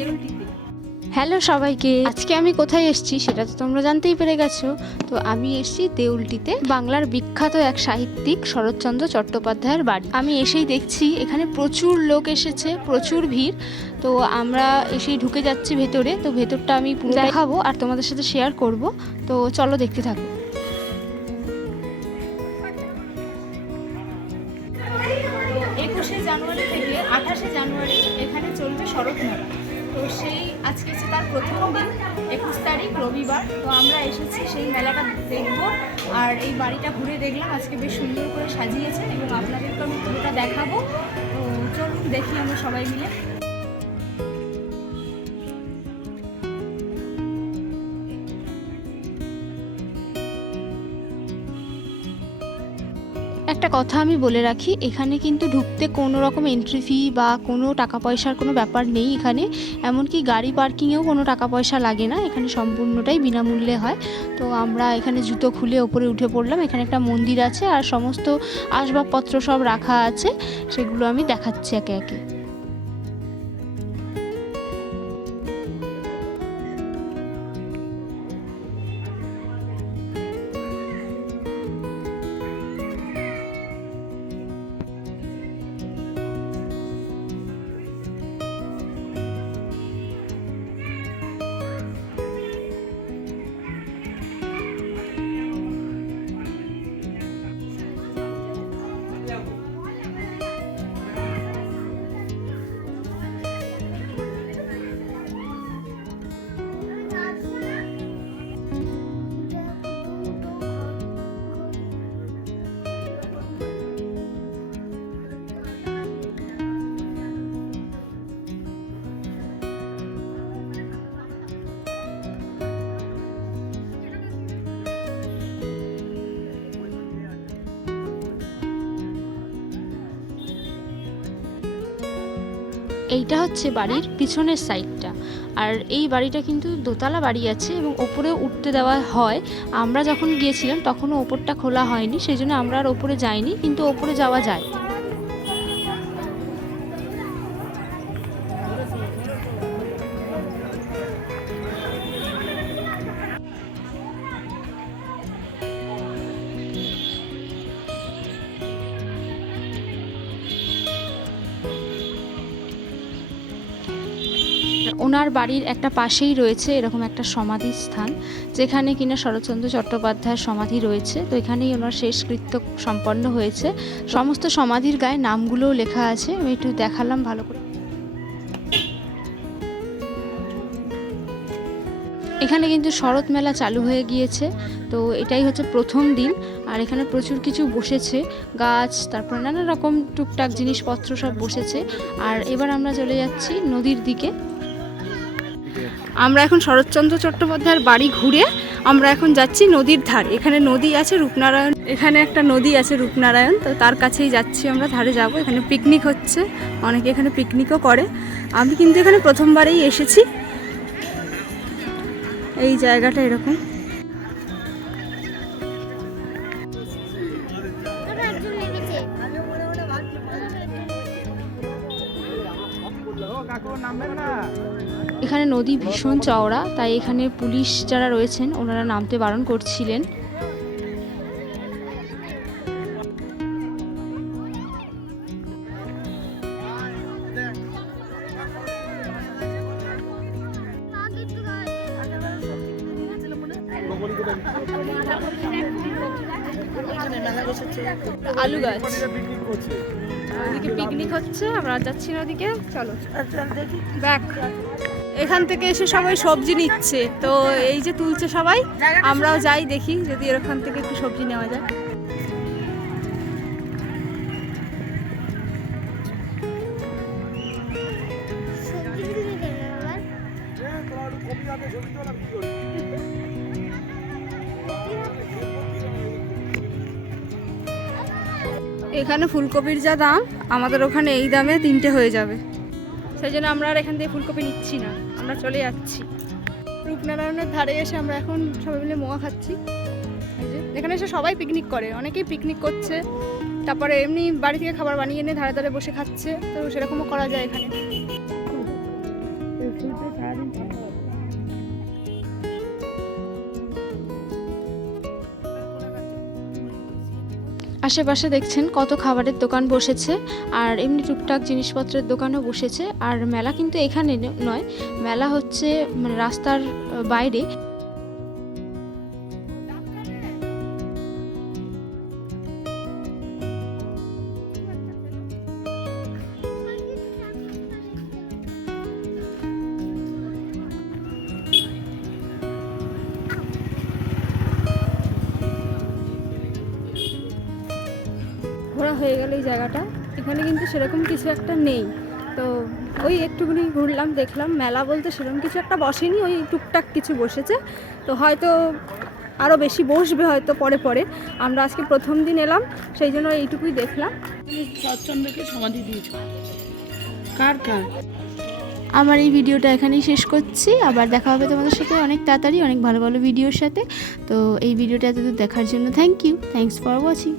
দেউলটিতে। Hello সবাইকে, আজকে আমি কোথায় এসেছি সেটা তো তোমরা জানতেই পেরে গেছো। তো আমি এসেছি দেউলটিতে, বাংলার বিখ্যাত এক সাহিত্যিক শরৎচন্দ্র চট্টোপাধ্যায়ের বাড়ি। আমি এসেই দেখছি এখানে প্রচুর লোক এসেছে, প্রচুর ভিড়। তো আমরা এসেই ঢুকে যাচ্ছি ভেতরে। তো ভেতরটা আমি পুরো দেখাবো আর তোমাদের সাথে শেয়ার করব। তো চলো দেখতে থাকো। 21শে জানুয়ারি থেকে 28শে জানুয়ারি এখানে চলবে শরৎ মেলা। তো সেই আজকে হচ্ছে তার প্রথম দিন, 21 তারিখ রবিবার। তো আমরা এসেছি সেই মেলাটা দেখবো আর এই বাড়িটা ঘুরে দেখলাম। আজকে বেশ সুন্দর করে সাজিয়েছে এবং আপনাদেরকে আমি পুরোটা দেখাবো। তো চলুন দেখি আমরা সবাই মিলে। একটা কথা আমি বলে রাখি, এখানে কিন্তু ঢুকতে কোনো রকম এন্ট্রি ফি বা কোনো টাকা পয়সার কোনো ব্যাপার নেই এখানে। এমনকি গাড়ি পার্কিংয়েও কোনো টাকা পয়সা লাগে না, এখানে সম্পূর্ণটাই বিনামূল্যে হয়। তো আমরা এখানে জুতো খুলে ওপরে উঠে পড়লাম। এখানে একটা মন্দির আছে আর সমস্ত আসবাবপত্র সব রাখা আছে, সেগুলো আমি দেখাচ্ছি একে একে। এইটা হচ্ছে বাড়ির পিছনের সাইডটা। আর এই বাড়িটা কিন্তু দোতলা বাড়ি আছে এবং ওপরে উঠতে দেওয়া হয়। আমরা যখন গিয়েছিলাম তখনও ওপরটা খোলা হয়নি, সেই জন্য আমরা আর ওপরে যাইনি, কিন্তু ওপরে যাওয়া যায়। ওনার বাড়ির একটা পাশেই রয়েছে এরকম একটা সমাধি স্থান, যেখানে কিনা শরৎচন্দ্র চট্টোপাধ্যায়ের সমাধি রয়েছে। তো এখানেই ওনার শেষকৃত্য সম্পন্ন হয়েছে। সমস্ত সমাধির গায়ে নামগুলোও লেখা আছে, আমি একটু দেখালাম ভালো করে। এখানে কিন্তু শরৎ মেলা চালু হয়ে গিয়েছে। তো এটাই হচ্ছে প্রথম দিন আর এখানে প্রচুর কিছু বসেছে, গাছ, তারপর নানা রকম টুকটাক জিনিসপত্র সব বসেছে। আর এবার আমরা চলে যাচ্ছি নদীর দিকে। আমরা এখন শরৎচন্দ্র চট্টোপাধ্যায়ের বাড়ি ঘুরে আমরা এখন যাচ্ছি নদীর ধারে। এখানে নদী আছে রূপনারায়ণ, এখানে একটা নদী আছে রূপনারায়ণ, তো তার কাছেই যাচ্ছি আমরা, ধারে যাব। এখানে পিকনিক হচ্ছে, অনেকে এখানে পিকনিকও করে। আমি কিন্তু এখানে প্রথমবারেই এসেছি। এই জায়গাটা এরকম। এখানে নদী ভীষণ চওড়া, তাই এখানে পুলিশ যারা রয়েছেন ওনারা নামতে বারণ করছিলেন। আলু গাছ, ওদিকে পিকনিক হচ্ছে, আমরা যাচ্ছি না ওদিকে। চলো ব্যাক। এখান থেকে এসে সবাই সবজি নিচ্ছে, তো এই যে তুলছে সবাই, আমরাও যাই দেখি যদি এখান থেকে একটু সবজি নেওয়া যায়। এখানে ফুলকপির যা দাম, আমাদের ওখানে এই দামে 3টে হয়ে যাবে। সেই জন্য আমরা আর এখান থেকে ফুলকপি নিচ্ছি না, আমরা চলে যাচ্ছি। রূপনারায়ণের ধারে এসে আমরা এখন সবাই মিলে মোয়া খাচ্ছি। এখানে এসে সবাই পিকনিক করে, অনেকেই পিকনিক করছে, তারপরে এমনি বাড়ি থেকে খাবার বানিয়ে এনে ধারে ধারে বসে খাচ্ছে। তো সেরকমও করা যায় এখানে। আশেপাশে দেখছেন কত খাবারের দোকান বসেছে, আর এমনি টুকটাক জিনিসপত্রের দোকানও বসেছে। আর মেলা কিন্তু এখানে নয়, মেলা হচ্ছে মানে রাস্তার বাইরে। ঘোরা হয়ে গেল এই জায়গাটা, এখানে কিন্তু সেরকম কিছু একটা নেই। তো ওই একটুখানি ঘুরলাম, দেখলাম। মেলা বলতে সেরকম কিছু একটা বসেনি, ওই টুকটাক কিছু বসেছে। তো হয়তো আরও বেশি বসবে হয়তো পরে পরে। আমরা আজকে প্রথম দিন এলাম, সেই জন্য এইটুকুই দেখলাম। শরৎচন্দ্রকে সমাধি দিয়েছ কার কার? আমার এই ভিডিওটা এখানেই শেষ করছি। আবার দেখা হবে তোমাদের সাথে অনেক তাড়াতাড়ি অনেক ভালো ভালো ভিডিওর সাথে। তো এই ভিডিওটা এতদূর দেখার জন্য থ্যাংকস ফর ওয়াচিং।